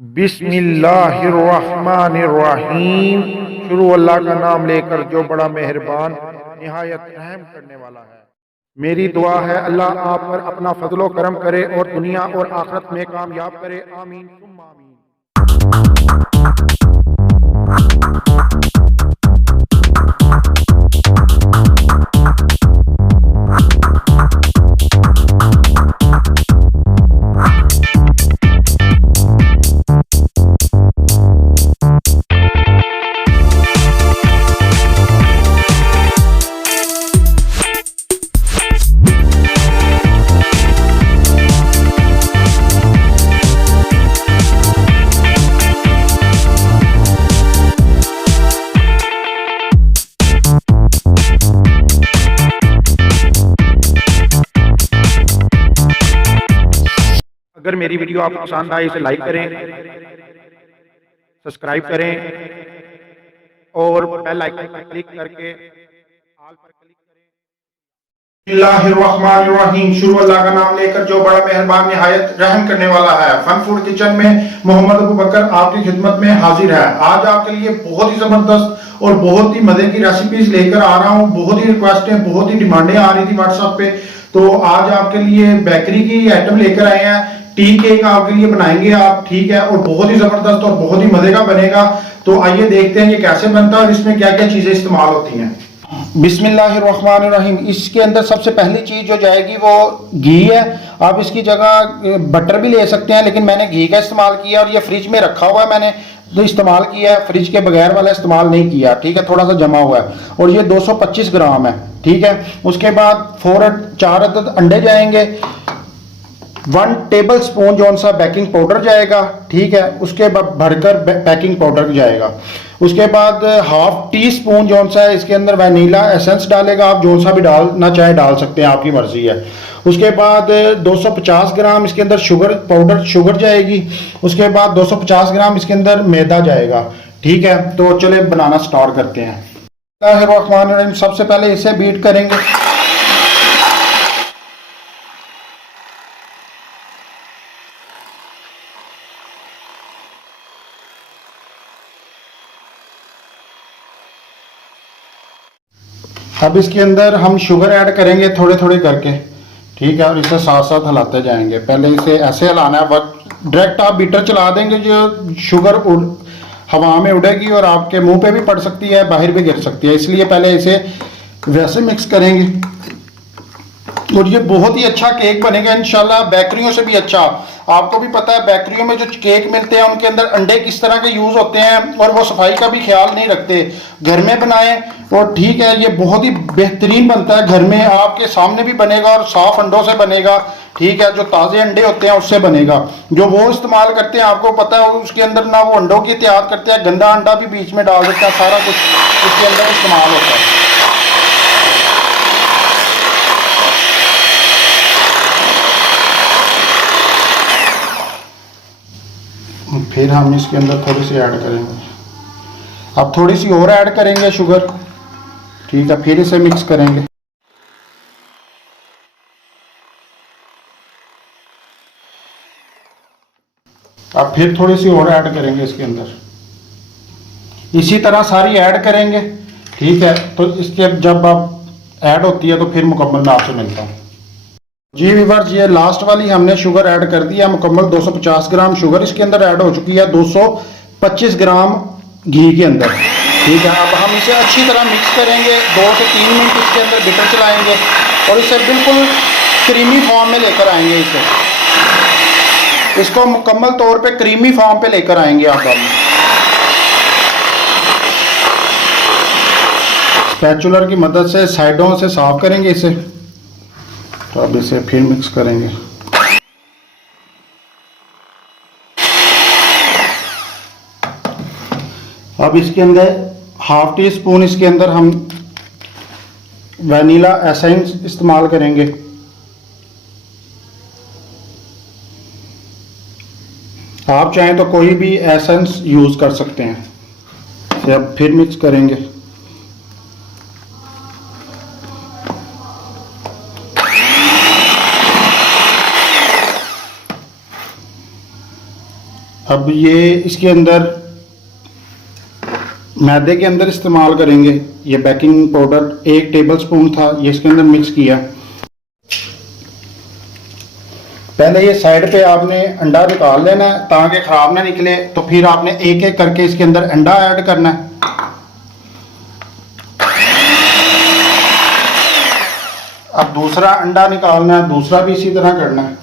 बिस्मिल्लाहिर्रहमानिर्रहीम। शुरू अल्लाह का नाम लेकर जो बड़ा मेहरबान निहायत रहम करने वाला है। मेरी दुआ है अल्लाह आप पर अपना फजलो करम करे और दुनिया और आखिरत में कामयाब करे। आमीन सुम्मा आमीन। अगर मेरी वीडियो आपको पसंद आए इसे लाइक करें, सब्सक्राइब करें और बेल आइकन पर क्लिक करके ऑल पर क्लिक करें। बिस्मिल्लाहिर्रहमानिर्रहीम। शुरू अल्लाह का नाम लेकर जो बड़ा मेहरबान निहायत रहम करने वाला है। फन फूड किचन में मोहम्मद अबू बकर आपकी खिदमत में हाजिर है। आज आपके लिए बहुत ही जबरदस्त और बहुत ही मजे की रेसिपीज लेकर आ रहा हूँ। बहुत ही रिक्वेस्टें, बहुत ही डिमांडें आ रही थी व्हाट्सएप पे, तो आज आपके लिए बेकरी की आइटम लेकर आए हैं। टी केक आपके लिए बनाएंगे आप, ठीक है, और बहुत ही जबरदस्त और बहुत ही मजे का बनेगा। तो आइए देखते हैं ये कैसे बनता है और इसमें क्या क्या चीजें इस्तेमाल होती हैं। बिस्मिल्लाहिर्रहमानिर्रहीम। इसके अंदर सबसे पहली चीज जो जाएगी वो घी है। आप इसकी जगह बटर भी ले सकते हैं, लेकिन मैंने घी का इस्तेमाल किया और ये फ्रिज में रखा हुआ है, मैंने तो इस्तेमाल किया है, फ्रिज के बगैर वाला इस्तेमाल नहीं किया, ठीक है, थोड़ा सा जमा हुआ है। और ये 225 ग्राम है, ठीक है। उसके बाद 4 अदद अंडे जाएंगे, 1 टेबल स्पून जो सा बेकिंग पाउडर जाएगा, ठीक है। उसके बाद भरकर बेकिंग पाउडर जाएगा। उसके बाद हाफ टी स्पून जो सा है इसके अंदर वनीला एसेंस डालेगा। आप जो सा भी डालना चाहे डाल सकते हैं, आपकी मर्जी है। उसके बाद 250 ग्राम इसके अंदर शुगर जाएगी। उसके बाद 250 ग्राम इसके अंदर मैदा जाएगा, ठीक है। तो चले बनाना स्टार्ट करते हैं। सबसे पहले इसे बीट करेंगे। अब इसके अंदर हम शुगर ऐड करेंगे थोड़े थोड़े करके, ठीक है, और इसे साथ साथ हिलाते जाएंगे। पहले इसे ऐसे हिलाना है, डायरेक्ट आप बीटर चला देंगे जो शुगर हवा में उड़ेगी और आपके मुंह पे भी पड़ सकती है, बाहर भी गिर सकती है, इसलिए पहले इसे वैसे मिक्स करेंगे। और ये बहुत ही अच्छा केक बनेगा इंशाल्लाह, बेकरियों से भी अच्छा। आपको भी पता है बेकरियों में जो केक मिलते हैं उनके अंदर अंडे किस तरह के यूज होते हैं और वो सफाई का भी ख्याल नहीं रखते। घर में बनाएं और ठीक है, ये बहुत ही बेहतरीन बनता है। घर में आपके सामने भी बनेगा और साफ अंडों से बनेगा, ठीक है। जो ताजे अंडे होते हैं उससे बनेगा। जो वो इस्तेमाल करते हैं आपको पता है उसके अंदर ना वो अंडों की तैयार करते हैं, गंदा अंडा भी बीच में डाल देते हैं, सारा कुछ उसके अंदर इस्तेमाल होता है। फिर हम इसके अंदर थोड़ी सी ऐड करेंगे, अब थोड़ी सी और ऐड करेंगे शुगर, ठीक है। फिर इसे मिक्स करेंगे। अब फिर थोड़ी सी और ऐड करेंगे इसके अंदर, इसी तरह सारी ऐड करेंगे, ठीक है। तो इसके जब अब ऐड होती है तो फिर मुकम्मल मैं आपसे मिलता हूँ। जी व्यूअर्स, ये लास्ट वाली हमने शुगर ऐड कर दिया मुकम्मल। 250 ग्राम शुगर इसके अंदर ऐड हो चुकी है 225 ग्राम घी के अंदर, ठीक है। अब हम इसे अच्छी तरह मिक्स करेंगे, 2 से 3 मिनट इसके अंदर बीटर चलाएंगे और इसे बिल्कुल क्रीमी फॉर्म में लेकर आएंगे। इसको मुकम्मल तौर पे क्रीमी फॉर्म पे लेकर आएंगे। आप हम स्पैचुलर की मदद से साइडों से साफ करेंगे इसे। तो अब इसे फिर मिक्स करेंगे। अब इसके अंदर हाफ टी स्पून इसके अंदर हम वनीला एसेंस इस्तेमाल करेंगे। आप चाहें तो कोई भी एसेंस यूज कर सकते हैं। अब फिर मिक्स करेंगे। अब ये इसके अंदर मैदे के अंदर इस्तेमाल करेंगे। ये बेकिंग पाउडर 1 टेबलस्पून था, ये इसके अंदर मिक्स किया। पहले ये साइड पे आपने अंडा निकाल लेना है ताकि ख़राब ना निकले, तो फिर आपने एक एक करके इसके अंदर अंडा ऐड करना है। अब दूसरा अंडा निकालना है, दूसरा भी इसी तरह करना है।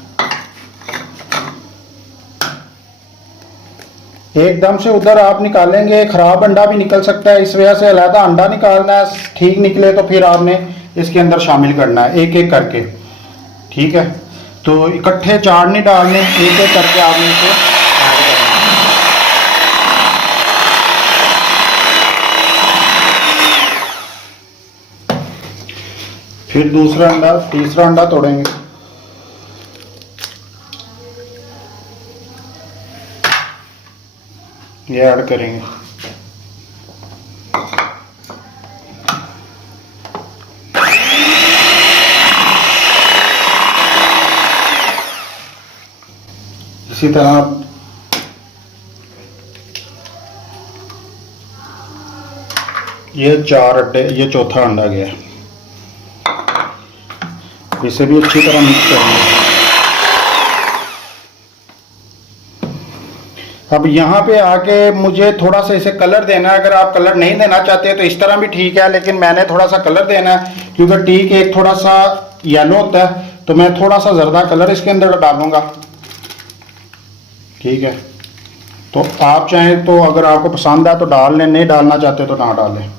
एकदम से उधर आप निकालेंगे खराब अंडा भी निकल सकता है, इस वजह से अलहदा अंडा निकालना है। ठीक निकले तो फिर आपने इसके अंदर शामिल करना है एक एक करके। ठीक है, तो इकट्ठे 4 नहीं डालने, एक एक करके आपने इसे ऐड करना है। फिर दूसरा अंडा, तीसरा अंडा तोड़ेंगे। ये ऐड करेंगे। इसी तरह ये 4 अंडे, ये चौथा अंडा गया। इसे भी अच्छी तरह मिक्स करेंगे। अब यहाँ पे आके मुझे थोड़ा सा इसे कलर देना है। अगर आप कलर नहीं देना चाहते तो इस तरह भी ठीक है, लेकिन मैंने थोड़ा सा कलर देना है क्योंकि टी केक थोड़ा सा येलो होता है, तो मैं थोड़ा सा जर्दा कलर इसके अंदर डालूंगा। ठीक है, तो आप चाहें तो अगर आपको पसंद है तो डाल लें, नहीं डालना चाहते तो ना डालें।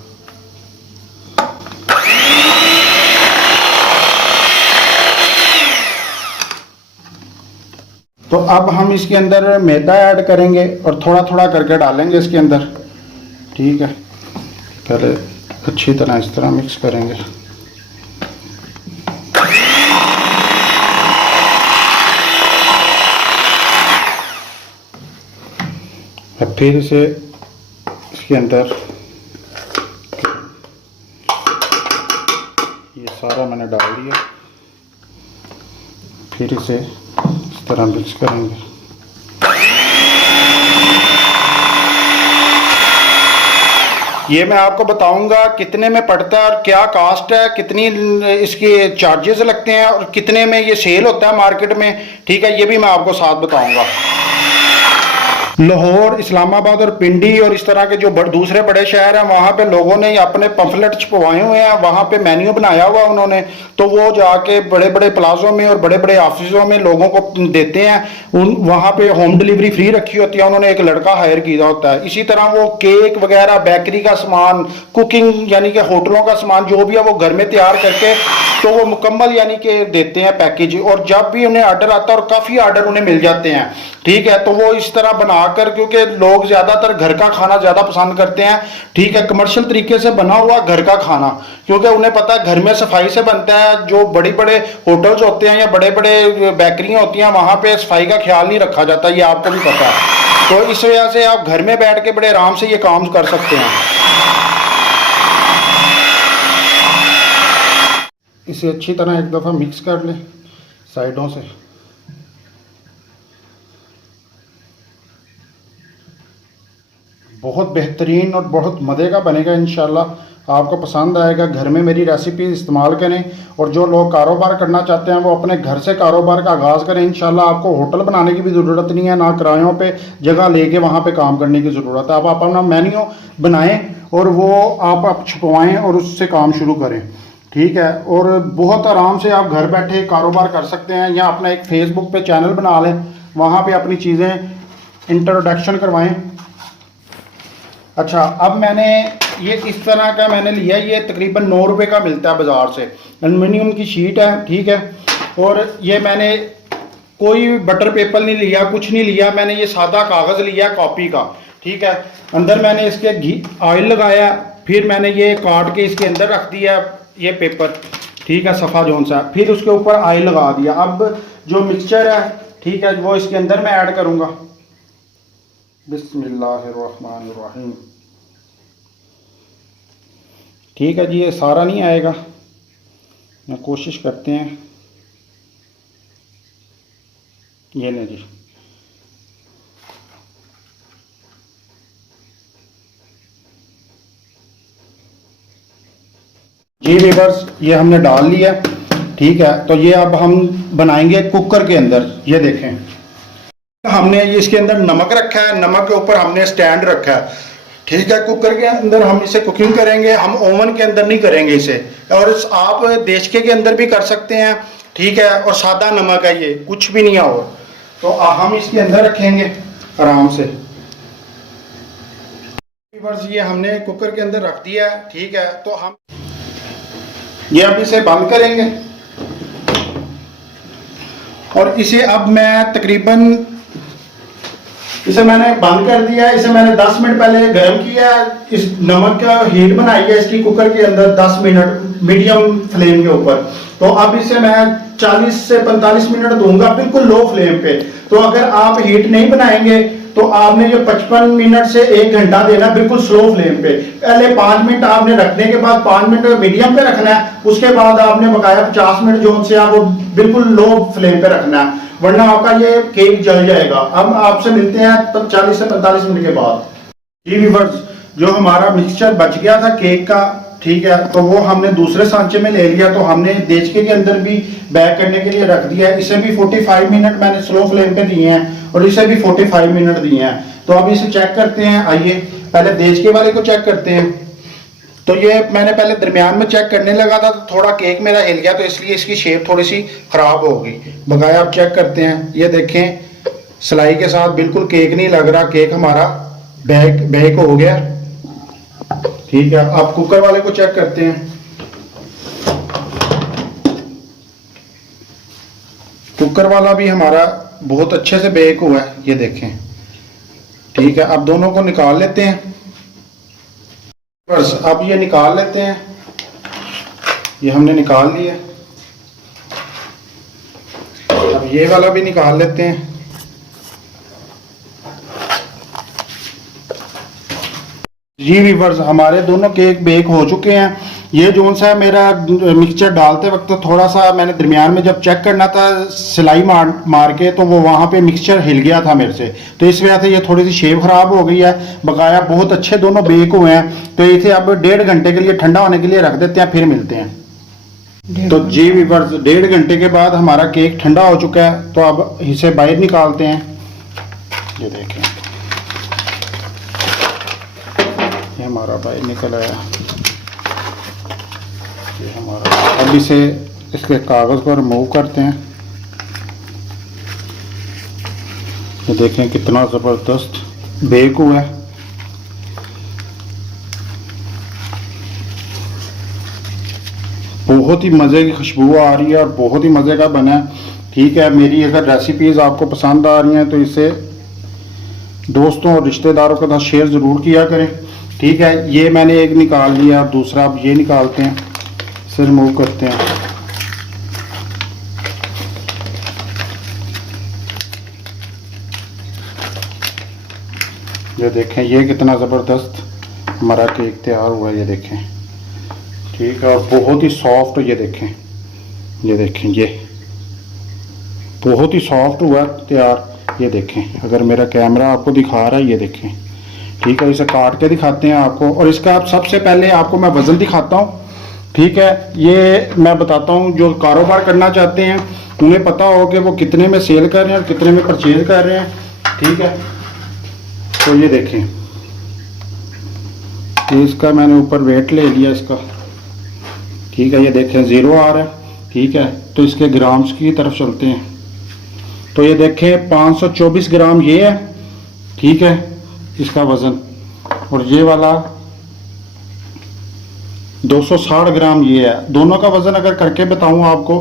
तो अब हम इसके अंदर मैदा ऐड करेंगे और थोड़ा थोड़ा करके डालेंगे इसके अंदर। ठीक है, पहले अच्छी तरह इस तरह मिक्स करेंगे। अब फिर इसे इसके अंदर ये सारा मैंने डाल दिया, फिर इसे इस तरह मिक्स करेंगे। ये मैं आपको बताऊंगा कितने में पड़ता है और क्या कास्ट है, कितनी इसके चार्जेस लगते हैं और कितने में ये सेल होता है मार्केट में। ठीक है, ये भी मैं आपको साथ बताऊंगा। लाहौर, इस्लामाबाद और पिंडी और इस तरह के जो दूसरे बड़े शहर हैं वहाँ पे लोगों ने अपने पंफलेट छपवाए हुए हैं, वहाँ पे मेन्यू बनाया हुआ उन्होंने, तो वो जाके बड़े बड़े प्लाजों में और बड़े बड़े ऑफिसों में लोगों को देते हैं। उन वहाँ पे होम डिलीवरी फ्री रखी होती है, उन्होंने एक लड़का हायर किया होता है। इसी तरह वो केक वगैरह, बेकरी का सामान, कुकिंग यानी कि होटलों का सामान जो भी है वो घर में तैयार करके तो वो मुकम्मल यानी कि देते हैं पैकेज। और जब भी उन्हें ऑर्डर आता है, और काफ़ी ऑर्डर उन्हें मिल जाते हैं, ठीक है, तो वो इस तरह बनाकर, क्योंकि लोग ज़्यादातर घर का खाना ज़्यादा पसंद करते हैं। ठीक है, कमर्शियल तरीके से बना हुआ घर का खाना, क्योंकि उन्हें पता है घर में सफाई से बनता है। जो बड़े बड़े होटल्स होते हैं या बड़े बड़े बेकरियाँ होती हैं वहाँ पे सफाई का ख्याल नहीं रखा जाता, ये आपको भी पता है। तो इस वजह से आप घर में बैठ के बड़े आराम से ये काम कर सकते हैं। इसे अच्छी तरह एक दफ़ा मिक्स कर लें साइडों से। बहुत बेहतरीन और बहुत मज़े का बनेगा इंशाल्लाह, आपको पसंद आएगा। घर में मेरी रेसिपी इस्तेमाल करें, और जो लोग कारोबार करना चाहते हैं वो अपने घर से कारोबार का आगाज़ करें। इंशाल्लाह आपको होटल बनाने की भी ज़रूरत नहीं है, ना किरायों पे जगह लेके वहाँ पे काम करने की ज़रूरत है। आप अपना मेन्यू बनाएं और वो आप छपवाएँ और उससे काम शुरू करें। ठीक है, और बहुत आराम से आप घर बैठे कारोबार कर सकते हैं, या अपना एक फेसबुक पे चैनल बना लें, वहाँ पे अपनी चीज़ें इंट्रोडक्शन करवाएं। अच्छा, अब मैंने ये इस तरह का मैंने लिया, ये तकरीबन 9 रुपये का मिलता है बाज़ार से, एल्युमिनियम की शीट है। ठीक है, और ये मैंने कोई बटर पेपर नहीं लिया, कुछ नहीं लिया, मैंने ये सादा कागज़ लिया कॉपी का। ठीक है, अंदर मैंने इसके घी ऑयल लगाया, फिर मैंने ये काट के इसके अंदर रख दिया ये पेपर। ठीक है, सफ़ा जोन सा, फिर उसके ऊपर ऑयल लगा दिया। अब जो मिक्सचर है, ठीक है, वो इसके अंदर मैं ऐड करूँगा। बिस्मिल्लाहिर्रहमानिर्रहीम। ठीक है जी, ये सारा नहीं आएगा, मैं कोशिश करते हैं। ये नहीं जी, जी व्यूअर्स, ये हमने डाल लिया, ठीक है। तो ये अब हम बनाएंगे कुकर के अंदर। ये देखें, हमने ये इसके अंदर नमक रखा है, नमक के ऊपर हमने स्टैंड रखा है, ठीक है। कुकर के अंदर हम इसे कुकिंग करेंगे, हम ओवन के अंदर नहीं करेंगे इसे। और आप देचके के अंदर भी कर सकते हैं, ठीक है। और सादा नमक है, ये कुछ भी नहीं है। और तो हम इसके अंदर रखेंगे आराम से। बस ये हमने कुकर के अंदर रख दिया है, ठीक है। तो हम ये अब इसे बंद करेंगे और इसे अब मैं तकरीबन इसे मैंने बंद कर दिया है। इसे मैंने 10 मिनट पहले गर्म किया है। इस नमक का हीट बनाई है इसकी कुकर के अंदर 10 मिनट मीडियम फ्लेम के ऊपर। तो अब इसे मैं 40 से 45 मिनट दूंगा बिल्कुल लो फ्लेम पे। तो अगर आप हीट नहीं बनाएंगे तो आपने ये 55 मिनट से 1 घंटा देना बिल्कुल स्लो फ्लेम पे। पहले 5 मिनट आपने रखने के बाद 5 मिनट मीडियम पे रखना है, उसके बाद आपने बकाया 50 मिनट जो से आप वो बिल्कुल लो फ्लेम पे रखना है, वरना आपका ये केक जल जाएगा। अब आपसे मिलते हैं तब 40 से 45 मिनट के बाद। जी व्यूअर्स, जो हमारा मिक्सचर बच गया था केक का, ठीक है, तो वो हमने दूसरे सांचे में ले लिया। तो हमने देचके के अंदर भी बैक करने के लिए रख दिया है। इसे भी 45 मिनट मैंने स्लो फ्लेम पे दिए हैं और इसे भी 45 मिनट दिए हैं। तो अब इसे चेक करते हैं। आइए पहले देचके वाले को चेक करते हैं। तो ये मैंने पहले दरमियान में चेक करने लगा था तो थोड़ा केक मेरा हिल गया, तो इसलिए इसकी शेप थोड़ी सी खराब हो गई। बकाया आप चेक करते हैं, ये देखें सिलाई के साथ बिल्कुल केक नहीं लग रहा, केक हमारा बेक हो गया, ठीक है। आप कुकर वाले को चेक करते हैं। कुकर वाला भी हमारा बहुत अच्छे से बेक हुआ है, ये देखें, ठीक है। अब दोनों को निकाल लेते हैं। बस अब ये निकाल लेते हैं, ये हमने निकाल लिया। अब ये वाला भी निकाल लेते हैं। जी व्यूअर्स, हमारे दोनों केक बेक हो चुके हैं। ये जो सा मेरा मिक्सचर डालते वक्त थोड़ा सा मैंने दरमियान में जब चेक करना था सिलाई मार के, तो वो वहाँ पे मिक्सचर हिल गया था मेरे से, तो इस वजह से ये थोड़ी सी शेप खराब हो गई है। बकाया बहुत अच्छे दोनों बेक हुए हैं। तो इसे अब 1.5 घंटे के लिए ठंडा होने के लिए रख देते हैं, फिर मिलते हैं। तो जी व्यूअर्स, 1.5 घंटे के बाद हमारा केक ठंडा हो चुका है। तो अब इसे बाहर निकालते हैं। ये देखें, ये हमारा बाहर निकल आया, ये हमारा। अब इसे इसके कागज़ को रिमूव करते हैं। ये देखें कितना ज़बरदस्त बेक हुआ है। बहुत ही मज़े की खुशबू आ रही है और बहुत ही मज़े का बना है, ठीक है। मेरी अगर रेसिपीज़ आपको पसंद आ रही हैं तो इसे दोस्तों और रिश्तेदारों के साथ शेयर ज़रूर किया करें, ठीक है। ये मैंने एक निकाल लिया, अब दूसरा अब ये निकालते हैं, इसे रिमूव करते हैं। ये देखें, ये कितना ज़बरदस्त हमारा केक तैयार हुआ है, ये देखें, ठीक है। और बहुत ही सॉफ्ट, ये देखें, ये देखें, ये बहुत ही सॉफ्ट हुआ तैयार। ये देखें, अगर मेरा कैमरा आपको दिखा रहा है, ये देखें, ठीक है। इसे काट के दिखाते हैं आपको, और इसका सबसे पहले आपको मैं वज़न दिखाता हूँ, ठीक है। ये मैं बताता हूँ, जो कारोबार करना चाहते हैं उन्हें पता हो कि वो कितने में सेल कर रहे हैं और कितने में परचेज कर रहे हैं, ठीक है। तो ये देखें, ये इसका मैंने ऊपर वेट ले लिया इसका, ठीक है। ये देखें 0 आ रहा है, ठीक है। तो इसके ग्राम्स की तरफ चलते हैं। तो ये देखें 524 ग्राम ये है, ठीक है, इसका वज़न। और ये वाला 260 ग्राम ये है। दोनों का वज़न अगर करके बताऊं आपको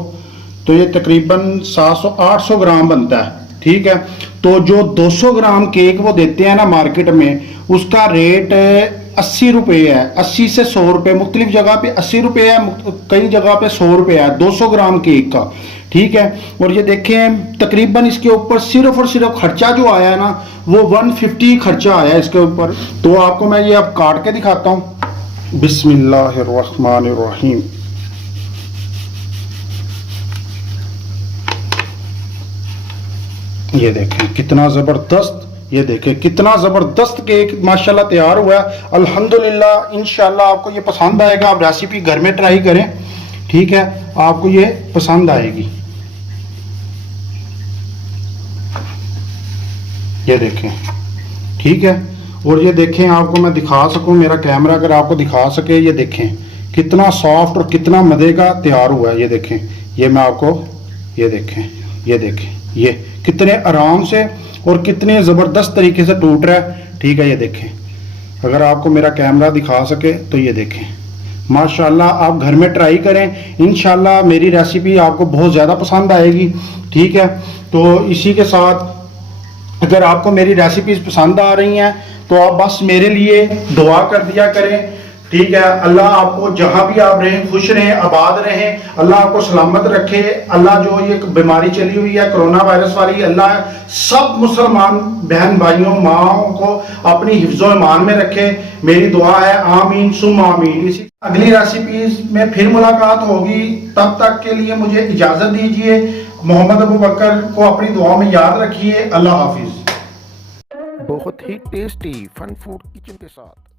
तो ये तकरीबन 700-800 ग्राम बनता है, ठीक है। तो जो 200 ग्राम केक वो देते हैं ना मार्केट में, उसका रेट 80 रुपये है। 80 से 100 रुपये, मुख्तलिफ जगह पे 80 रुपये है, कई जगह पे 100 रुपये है 200 ग्राम केक का, ठीक है। और ये देखें तकरीबन इसके ऊपर सिर्फ और सिर्फ खर्चा जो आया है ना, वो 150 खर्चा आया है इसके ऊपर। तो आपको मैं ये अब काट के दिखाता हूँ। बिस्मिल्लाहिर्रहमानिर्रहीम। ये देखें कितना ज़बरदस्त ये देखें कितना ज़बरदस्त केक माशाल्लाह तैयार हुआ है। अल्हम्दुलिल्लाह इंशाल्लाह आपको ये पसंद आएगा। आप रेसिपी घर में ट्राई करें, ठीक है, आपको ये पसंद आएगी। ये देखें, ठीक है। और ये देखें, आपको मैं दिखा सकूं, मेरा कैमरा अगर आपको दिखा सके, ये देखें कितना सॉफ्ट और कितना मज़े का तैयार हुआ है। ये देखें, ये मैं आपको, ये देखें, ये देखें, ये कितने आराम से और कितने ज़बरदस्त तरीके से टूट रहा है, ठीक है। ये देखें, अगर आपको मेरा कैमरा दिखा सके तो ये देखें माशाल्लाह। आप घर में ट्राई करें, इंशाल्लाह मेरी रेसिपी आपको बहुत ज़्यादा पसंद आएगी, ठीक है। तो इसी के साथ अगर आपको मेरी रेसिपीज़ पसंद आ रही हैं तो आप बस मेरे लिए दुआ कर दिया करें, ठीक है। अल्लाह आपको जहां भी आप रहें खुश रहें, आबाद रहें, अल्लाह आपको सलामत रखे। अल्लाह जो ये बीमारी चली हुई है कोरोना वायरस वाली, अल्लाह सब मुसलमान बहन भाइयों माओं को अपनी हिफ्ज़ो ईमान में रखे। मेरी दुआ है, आमीन सुम आमीन। इसी अगली रेसिपीज में फिर मुलाकात होगी, तब तक के लिए मुझे इजाज़त दीजिए। मोहम्मद अबू बकर को अपनी दुआ में याद रखिए। अल्लाह हाफिज़। बहुत ही टेस्टी फन फूड किचन के साथ